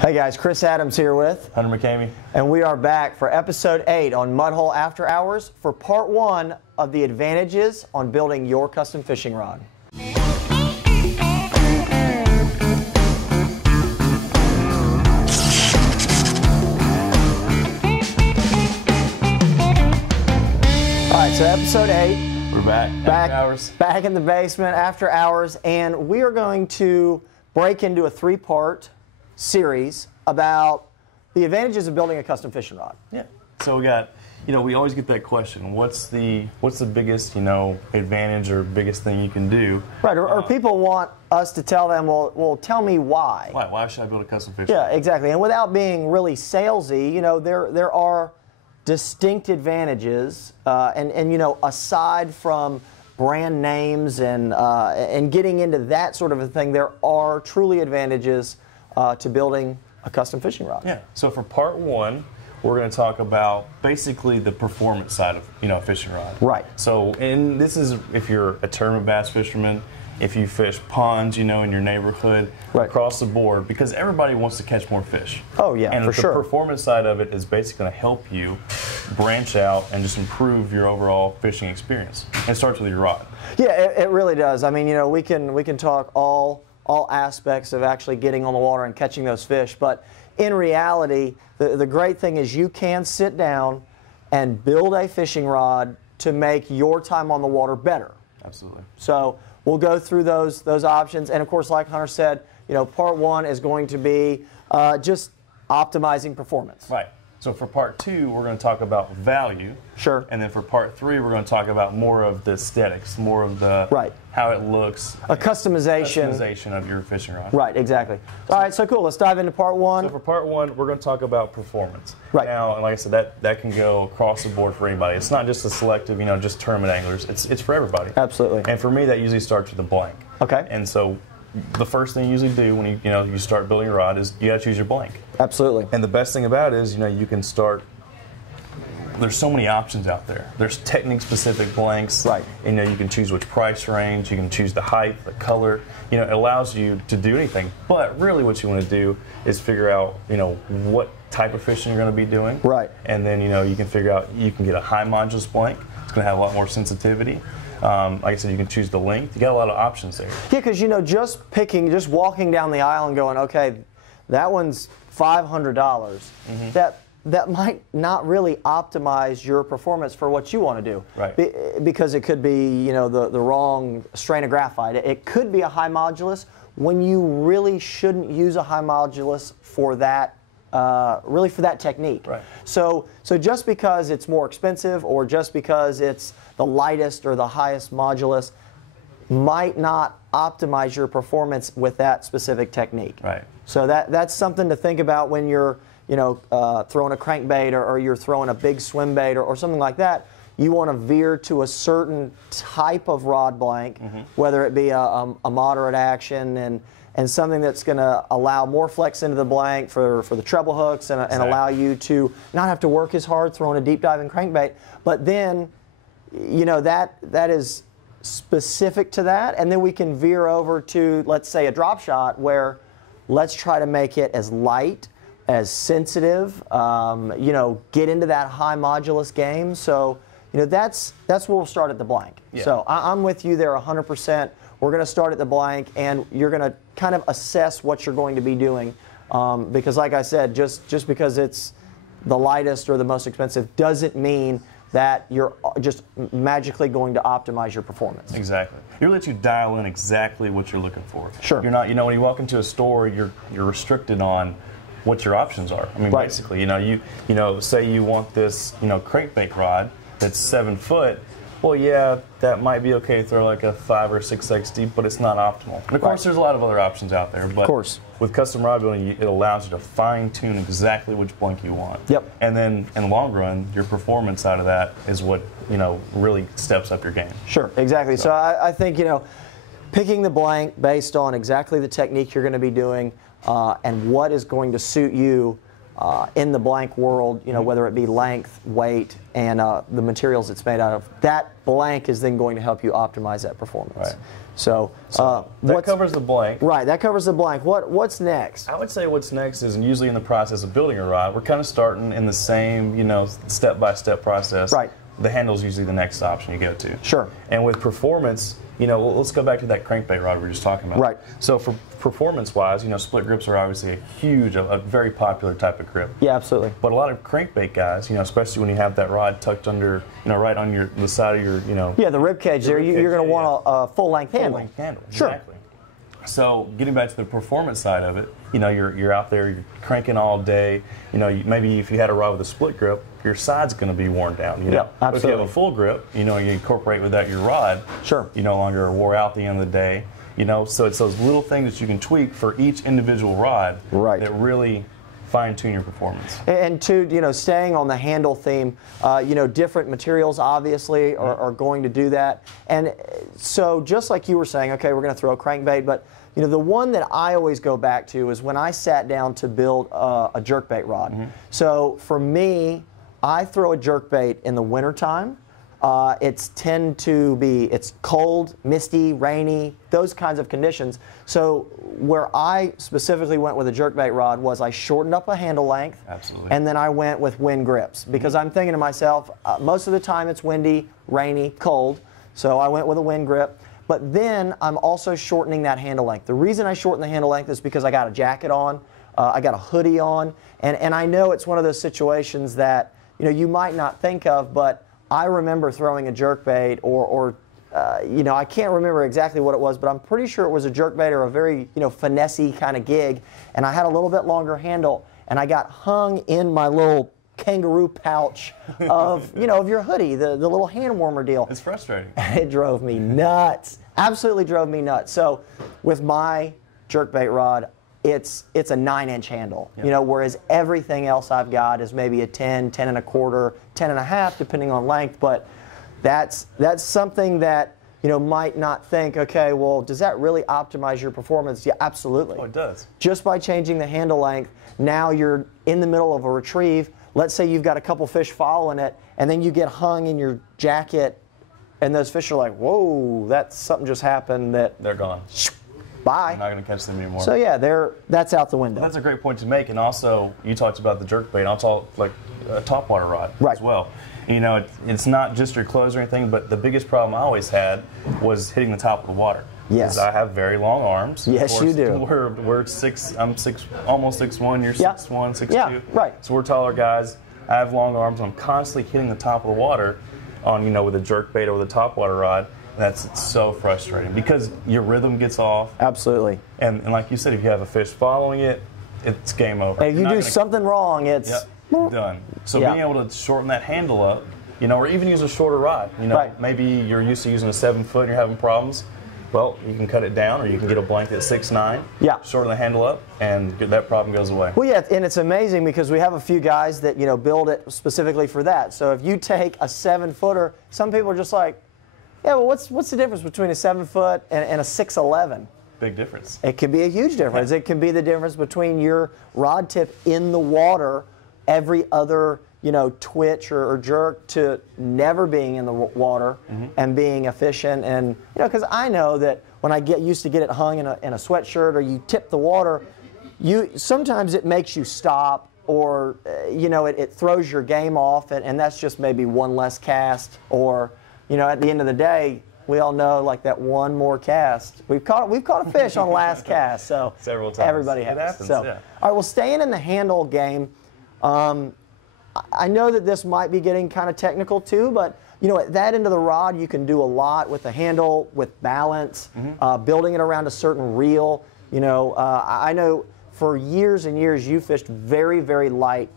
Hey guys, Chris Adams here with Hunter McCamey. And we are back for episode 8 on Mudhole After Hours for part 1 of the advantages on building your custom fishing rod. Alright, so episode 8. We're back. After hours. Back in the basement after hours, and we are going to break into a 3-part series about the advantages of building a custom fishing rod. Yeah. So we got, we always get that question. What's the biggest, advantage or biggest thing you can do? Right. Or people want us to tell them, well, tell me why. Why should I build a custom fishing rod? Yeah, exactly. And without being really salesy, there are distinct advantages, and aside from brand names and getting into that sort of a thing, there are truly advantages to building a custom fishing rod. Yeah. So for part 1, we're going to talk about basically the performance side of a fishing rod. Right. So this is if you're a tournament bass fisherman, if you fish ponds, in your neighborhood, right, across the board, because everybody wants to catch more fish. Oh yeah, and for sure. And the performance side of it is basically going to help you branch out and just improve your overall fishing experience. And it starts with your rod. Yeah, it really does. I mean, we can talk all aspects of actually getting on the water and catching those fish, but in reality, the great thing is you can sit down and build a fishing rod to make your time on the water better. Absolutely. So we'll go through those options, and of course, like Hunter said, part 1 is going to be just optimizing performance. Right. So for part 2, we're going to talk about value. Sure. And then for part 3, we're going to talk about more of the aesthetics, more of the how it looks. A customization. Customization of your fishing rod. Right, exactly. All right, so cool. Let's dive into part 1. So for part 1, we're going to talk about performance. Right. Now, and like I said, that can go across the board for anybody. It's not just a selective, just tournament anglers. It's for everybody. Absolutely. And for me, that usually starts with a blank. Okay. And so the first thing you usually do when you start building your rod is you got to choose your blank. Absolutely. And the best thing about it is you can start. There's so many options out there. There's technique-specific blanks. Right. You can choose which price range. You can choose the height, the color. It allows you to do anything. But really, what you want to do is figure out what type of fishing you're going to be doing. Right. And then you can figure out you can get a high modulus blank. It's going to have a lot more sensitivity. Like I said, you can choose the length. You got a lot of options there. Yeah, because just walking down the aisle and going, okay, that one's $500. Mm-hmm. That might not really optimize your performance for what you want to do. Right. Because it could be the wrong strain of graphite. It could be a high modulus when you really shouldn't use a high modulus for that. Really for that technique. Right. So just because it's more expensive or just because it's the lightest or the highest modulus might not optimize your performance with that specific technique. Right. So that's something to think about when you're throwing a crankbait or you're throwing a big swim bait or something like that. You want to veer to a certain type of rod blank, mm-hmm, whether it be a moderate action and something that's going to allow more flex into the blank for the treble hooks and allow you to not have to work as hard throwing a deep diving crankbait. But then, that is specific to that, and then we can veer over to, let's say, a drop shot where let's try to make it as light, as sensitive, get into that high modulus game. So, that's where we'll start at the blank. Yeah. So I'm with you there 100%. We're going to start at the blank, and you're going to kind of assess what you're going to be doing, because like I said, just because it's the lightest or the most expensive doesn't mean that you're just magically going to optimize your performance. Exactly. It lets you dial in exactly what you're looking for. Sure. You're not, when you walk into a store, you're restricted on what your options are. I mean, right, basically, say you want this, crankbait rod that's 7 foot. Well, yeah, that might be okay to throw like a 5 or 6XD, but it's not optimal. And of course, there's a lot of other options out there. But of course, with custom rod building, it allows you to fine-tune exactly which blank you want. Yep. And then, in the long run, your performance out of that is what really steps up your game. Sure, exactly. So I think picking the blank based on exactly the technique you're going to be doing and what is going to suit you in the blank world, whether it be length, weight, and the materials it's made out of, that blank is then going to help you optimize that performance. Right. So, that covers the blank. Right, that covers the blank. What's next? I would say what's next is, and usually in the process of building a rod, we're kind of starting in the same, step-by-step process. Right. The handle's usually the next option you go to. Sure. And with performance, let's go back to that crankbait rod we were just talking about. Right. So for performance-wise, split grips are obviously a very popular type of grip. Yeah, absolutely. But a lot of crankbait guys, especially when you have that rod tucked under, right on the side of your, Yeah, the rib cage there, you're going to want a full-length handle. Full-length handle, Sure. exactly. So getting back to the performance side of it, you're out there, you're cranking all day. Maybe if you had a rod with a split grip, your side's going to be worn down. Yeah, absolutely. But if you have a full grip, you incorporate with that your rod. Sure. You no longer wore out at the end of the day. So it's those little things that you can tweak for each individual rod that really fine-tune your performance. And to, staying on the handle theme, different materials obviously are going to do that. And so just like you were saying, okay, we're going to throw a crankbait, but the one that I always go back to is when I sat down to build a jerkbait rod. So for me, I throw a jerkbait in the wintertime. It's cold, misty, rainy, those kinds of conditions. So where I specifically went with a jerkbait rod was I shortened up a handle length. Absolutely. And then I went with wind grips because I'm thinking to myself, most of the time it's windy, rainy, cold. So I went with a wind grip. But then I'm also shortening that handle length. The reason I shorten the handle length is because I got a jacket on, I got a hoodie on, and I know it's one of those situations that you might not think of, but I remember throwing a jerkbait or I can't remember exactly what it was, but I'm pretty sure it was a jerkbait or a very finessey kind of gig, and I had a little bit longer handle, and I got hung in my little kangaroo pouch of of your hoodie, the little hand warmer deal. It's frustrating. It drove me nuts. Absolutely drove me nuts. So with my jerkbait rod, it's a 9-inch handle, whereas everything else I've got is maybe a 10, 10 and a quarter, 10 and a half, depending on length. But that's something that might not think, okay, well, does that really optimize your performance? Yeah, absolutely. Oh, it does. Just by changing the handle length, now you're in the middle of a retrieve. Let's say you've got a couple fish following it, and then you get hung in your jacket, and those fish are like, whoa, something just happened. They're gone. Bye. You're not going to catch them anymore. So yeah, that's out the window. That's a great point to make, and also you talked about the jerkbait. I'll talk like a topwater rod as well. It's not just your clothes or anything, but the biggest problem I always had was hitting the top of the water. Yes. Because I have very long arms. Yes, you do. We're six. I'm almost 6'1". You're 6'1", 6'2". Yeah, right. So we're taller guys. I have long arms. I'm constantly hitting the top of the water on with a jerkbait or with a topwater rod. It's so frustrating because your rhythm gets off. Absolutely. And like you said, if you have a fish following it, it's game over. And if you do something wrong, it's done. So being able to shorten that handle up, or even use a shorter rod. Maybe you're used to using a 7-foot and you're having problems. Well, you can cut it down, or you can get a blanket at 6'9". Yeah. Shorten the handle up, and that problem goes away. Well, yeah, and it's amazing because we have a few guys that build it specifically for that. So if you take a 7-footer, some people are just like, yeah, well, what's the difference between a 7-foot and a 6'11"? Big difference. It could be a huge difference. It can be the difference between your rod tip in the water every other twitch or jerk to never being in the water and being efficient. And because I know that when I used to get it hung in a sweatshirt or you tip the water, sometimes it makes you stop or it throws your game off, and that's just maybe one less cast. Or at the end of the day, we all know like that one more cast. We've caught a fish on last cast. So several times. Everybody has. It happens. So, yeah. All right. Well, staying in the handle game. I know that this might be getting kind of technical too, but at that end of the rod, you can do a lot with the handle, with balance, building it around a certain reel. I know for years and years you fished very, very light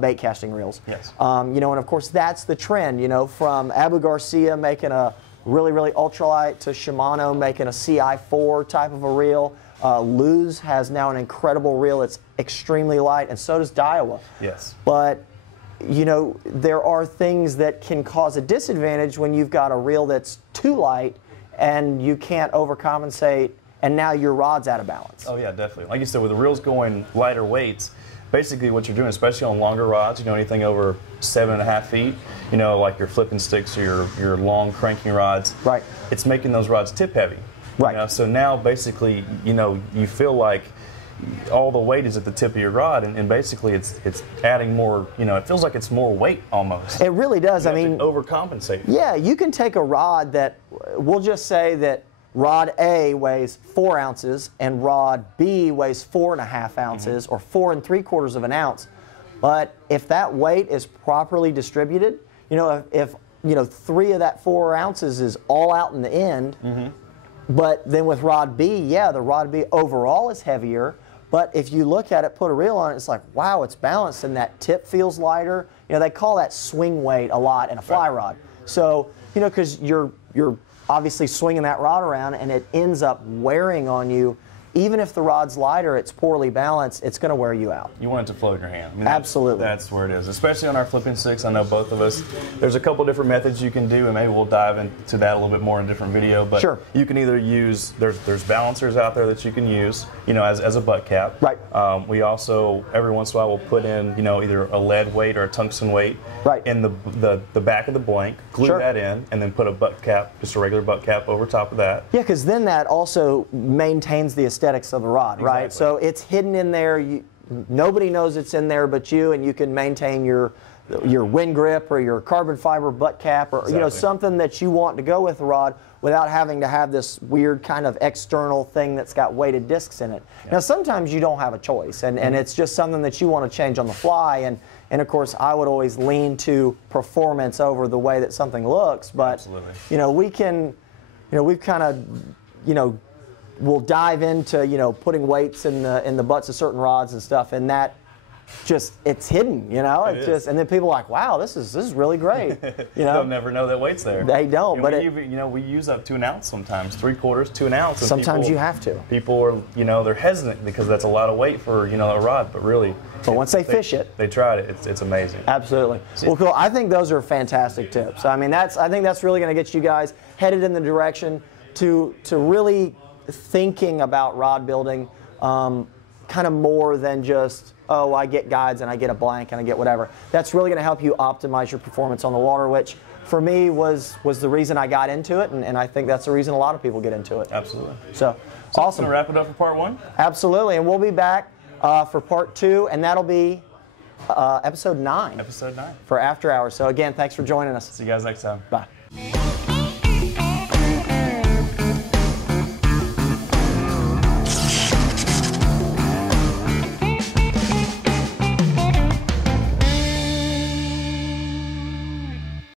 bait casting reels. Yes. And of course that's the trend. From Abu Garcia making a really, really ultralight to Shimano making a CI4 type of a reel. Luz has now an incredible reel. It's extremely light, and so does Daiwa. Yes. But there are things that can cause a disadvantage when you've got a reel that's too light and you can't overcompensate, and now your rod's out of balance. Oh yeah, definitely. Like you said, with the reels going lighter weights, basically what you're doing, especially on longer rods, anything over 7.5 feet, like your flipping sticks or your long cranking rods, right? It's making those rods tip heavy. Right. You know? So now basically, you know, you feel like all the weight is at the tip of your rod, and basically it's adding more, you know, it feels like it's more weight almost. It really does. I mean, overcompensate. Yeah, you can take a rod that, we'll just say that rod A weighs 4 ounces and rod B weighs 4.5 ounces or 4 3/4 of an ounce. But if that weight is properly distributed, you know, if you know 3 of that 4 ounces is all out in the end, but then with rod B, yeah, the rod B overall is heavier. But if you look at it, put a reel on it, it's like, wow, it's balanced and that tip feels lighter. You know, they call that swing weight a lot in a fly rod. So, you know, because you're obviously swinging that rod around and it ends up wearing on you. Even if the rod's lighter, it's poorly balanced, it's going to wear you out. You want it to float in your hand. I mean, Absolutely. That's where it is, especially on our flipping sticks. I know both of us. There's a couple different methods you can do, and maybe we'll dive into that a little bit more in a different video. But sure. You can either use, there's balancers out there that you can use, you know, as a butt cap. Right. We also, every once in a while, will put in, you know, either a lead weight or a tungsten weight in the back of the blank, glue that in, and then put a butt cap, just a regular butt cap over top of that. Yeah, because then that also maintains the aesthetics of the rod, right? So it's hidden in there. Nobody knows it's in there but you, and you can maintain your wind grip or your carbon fiber butt cap or you know, something that you want to go with the rod without having to have this weird kind of external thing that's got weighted discs in it. Now sometimes you don't have a choice, and it's just something that you want to change on the fly, and of course I would always lean to performance over the way that something looks, but you know, we can, you know, we've kind of, you know, we'll dive into, you know, putting weights in the butts of certain rods and stuff, and that just, it's hidden, you know. It's just, and then people are like, wow, this is really great. You know, they'll never know that weight's there. They don't. And but you know, we use up to an ounce sometimes, 3/4 to an ounce. And sometimes you have to. People are, you know, they're hesitant because that's a lot of weight for, you know, a rod, but really. But once they fish it, they tried it. It's amazing. Absolutely. Well, cool. I think those are fantastic tips. I mean, I think that's really going to get you guys headed in the direction to really thinking about rod building kind of more than just, oh, I get guides and I get a blank and I get whatever. That's really going to help you optimize your performance on the water, which for me was the reason I got into it, and I think that's the reason a lot of people get into it. Absolutely. So awesome. Gonna wrap it up for part 1? Absolutely, and we'll be back for part 2, and that'll be episode 9. Episode 9. For After Hours. So again, thanks for joining us. See you guys next time. Bye.